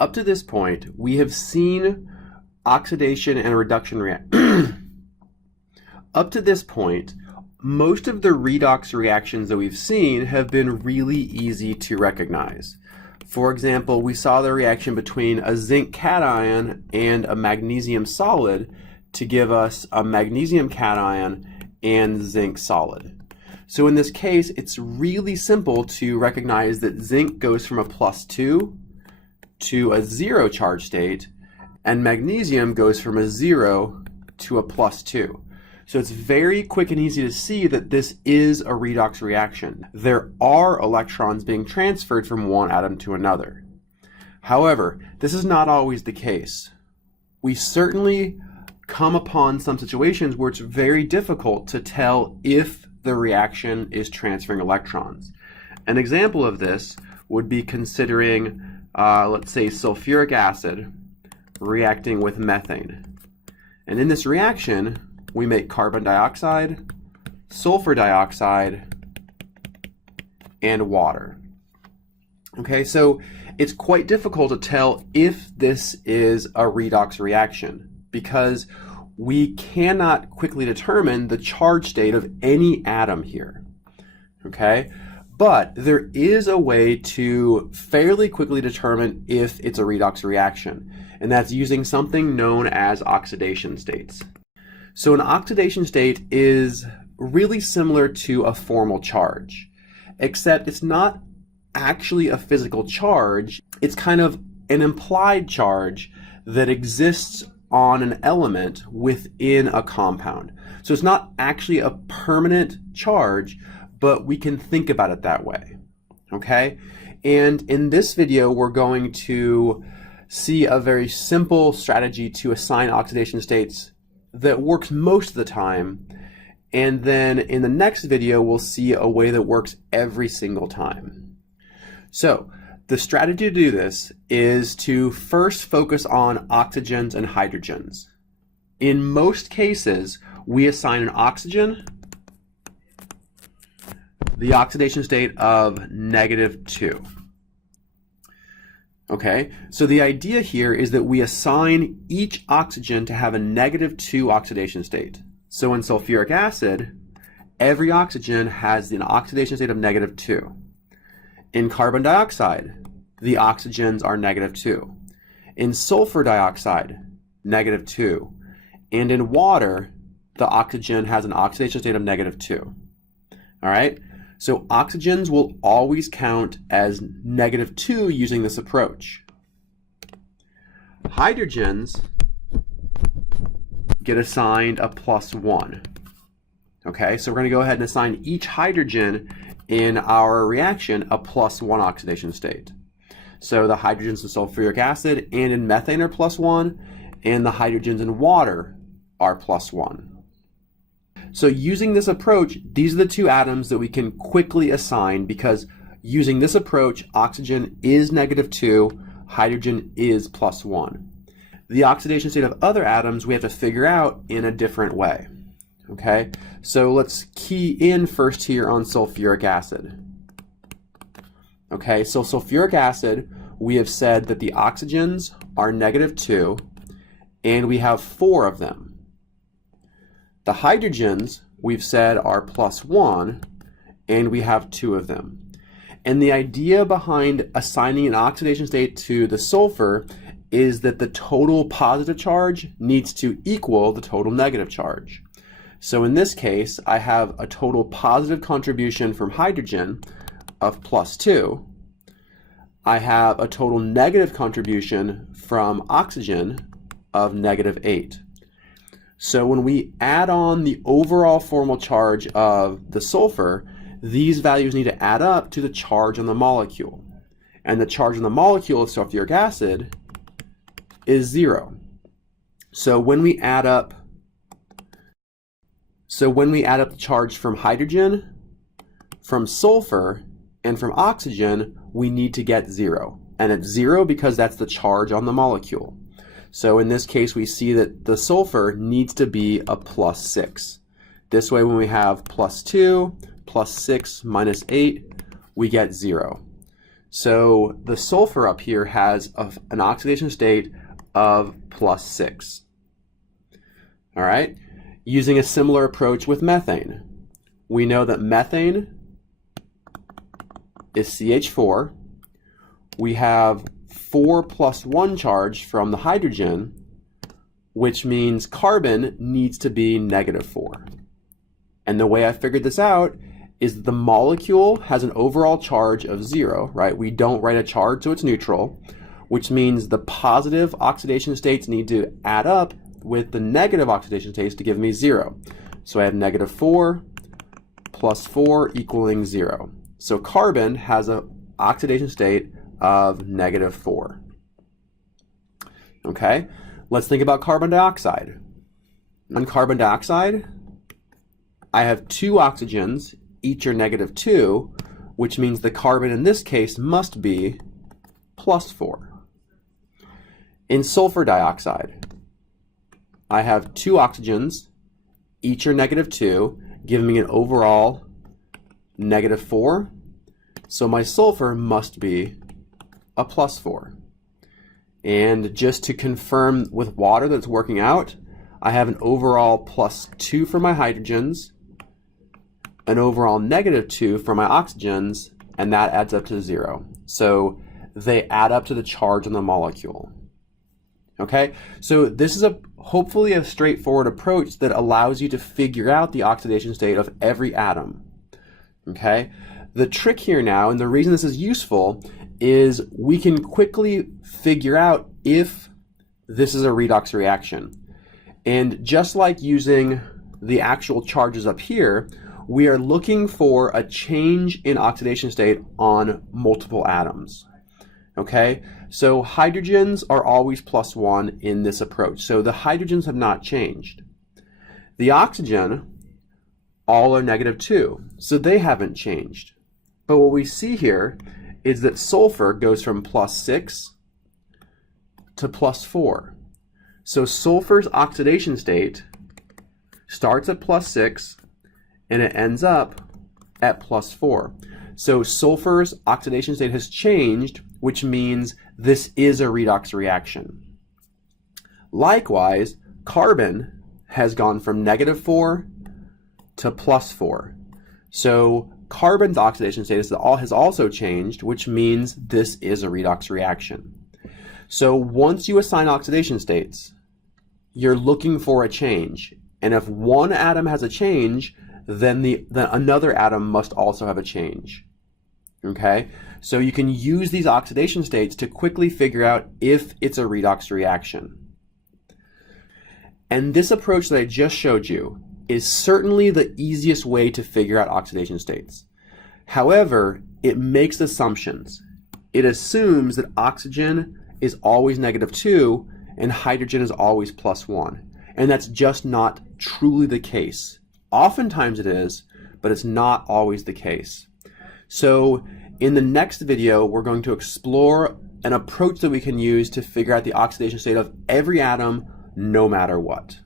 Up to this point, we have seen oxidation and reduction Up to this point, most of the redox reactions that we've seen have been really easy to recognize. For example, we saw the reaction between a zinc cation and a magnesium solid to give us a magnesium cation and zinc solid. So in this case, it's really simple to recognize that zinc goes from a +2 to a 0 charge state, and magnesium goes from a 0 to a +2. So it's very quick and easy to see that this is a redox reaction. There are electrons being transferred from one atom to another. However, this is not always the case. We certainly come upon some situations where it's very difficult to tell if the reaction is transferring electrons. An example of this would be considering, let's say, sulfuric acid reacting with methane. And in this reaction, we make carbon dioxide, sulfur dioxide, and water. Okay, so it's quite difficult to tell if this is a redox reaction because we cannot quickly determine the charge state of any atom here. Okay, but there is a way to fairly quickly determine if it's a redox reaction, and that's using something known as oxidation states. So an oxidation state is really similar to a formal charge, except it's not actually a physical charge. It's kind of an implied charge that exists on an element within a compound. So it's not actually a permanent charge, but we can think about it that way. Okay? And in this video, we're going to see a very simple strategy to assign oxidation states that works most of the time. And then in the next video, we'll see a way that works every single time. So the strategy to do this is to first focus on oxygens and hydrogens. In most cases, we assign an oxygen the oxidation state of -2. Okay, so the idea here is that we assign each oxygen to have a -2 oxidation state. So in sulfuric acid, every oxygen has an oxidation state of -2. In carbon dioxide, the oxygens are -2. In sulfur dioxide, -2. And in water, the oxygen has an oxidation state of -2. All right? So oxygens will always count as -2 using this approach. Hydrogens get assigned a +1. Okay, so we're going to go ahead and assign each hydrogen in our reaction a +1 oxidation state. So the hydrogens in sulfuric acid and in methane are +1, and the hydrogens in water are +1. So using this approach, these are the two atoms that we can quickly assign because using this approach, oxygen is -2, hydrogen is +1. The oxidation state of other atoms we have to figure out in a different way. Okay, so let's key in first here on sulfuric acid. Okay, so sulfuric acid, we have said that the oxygens are -2, and we have 4 of them. The hydrogens, we've said, are +1, and we have 2 of them. And the idea behind assigning an oxidation state to the sulfur is that the total positive charge needs to equal the total negative charge. So in this case, I have a total positive contribution from hydrogen of +2. I have a total negative contribution from oxygen of -8. So when we add on the overall formal charge of the sulfur, these values need to add up to the charge on the molecule. And the charge on the molecule of sulfuric acid is 0. So when we add up the charge from hydrogen, from sulfur, and from oxygen, we need to get 0. And it's 0 because that's the charge on the molecule. So in this case, we see that the sulfur needs to be a +6. This way, when we have +2, +6 minus 8, we get 0. So the sulfur up here has an oxidation state of +6. All right? Using a similar approach with methane. We know that methane is CH4. We have 4 + 1 charge from the hydrogen, which means carbon needs to be -4. And the way I figured this out is the molecule has an overall charge of 0, right? We don't write a charge, so it's neutral, which means the positive oxidation states need to add up with the negative oxidation states to give me 0. So I have -4 + 4 equaling 0. So carbon has an oxidation state of -4. Okay, let's think about carbon dioxide. On carbon dioxide, I have 2 oxygens, each are -2, which means the carbon in this case must be +4. In sulfur dioxide, I have 2 oxygens, each are -2, giving me an overall -4. So my sulfur must be a +4. And just to confirm with water that it's working out, I have an overall +2 for my hydrogens, an overall -2 for my oxygens, and that adds up to 0. So they add up to the charge on the molecule. Okay, so this is hopefully a straightforward approach that allows you to figure out the oxidation state of every atom. Okay, the trick here now, and the reason this is useful, is we can quickly figure out if this is a redox reaction. And just like using the actual charges up here, we are looking for a change in oxidation state on multiple atoms. Okay, so hydrogens are always +1 in this approach. So the hydrogens have not changed. The oxygen, all are -2, so they haven't changed. But what we see here is that sulfur goes from +6 to +4. So sulfur's oxidation state starts at +6 and it ends up at +4. So sulfur's oxidation state has changed, which means this is a redox reaction. Likewise, carbon has gone from -4 to +4. So carbon's oxidation status has also changed, which means this is a redox reaction. So once you assign oxidation states, you're looking for a change. And if one atom has a change, then another atom must also have a change. Okay? So you can use these oxidation states to quickly figure out if it's a redox reaction. And this approach that I just showed you is certainly the easiest way to figure out oxidation states. However, it makes assumptions. It assumes that oxygen is always -2 and hydrogen is always +1. And that's just not truly the case. Oftentimes it is, but it's not always the case. So in the next video, we're going to explore an approach that we can use to figure out the oxidation state of every atom, no matter what.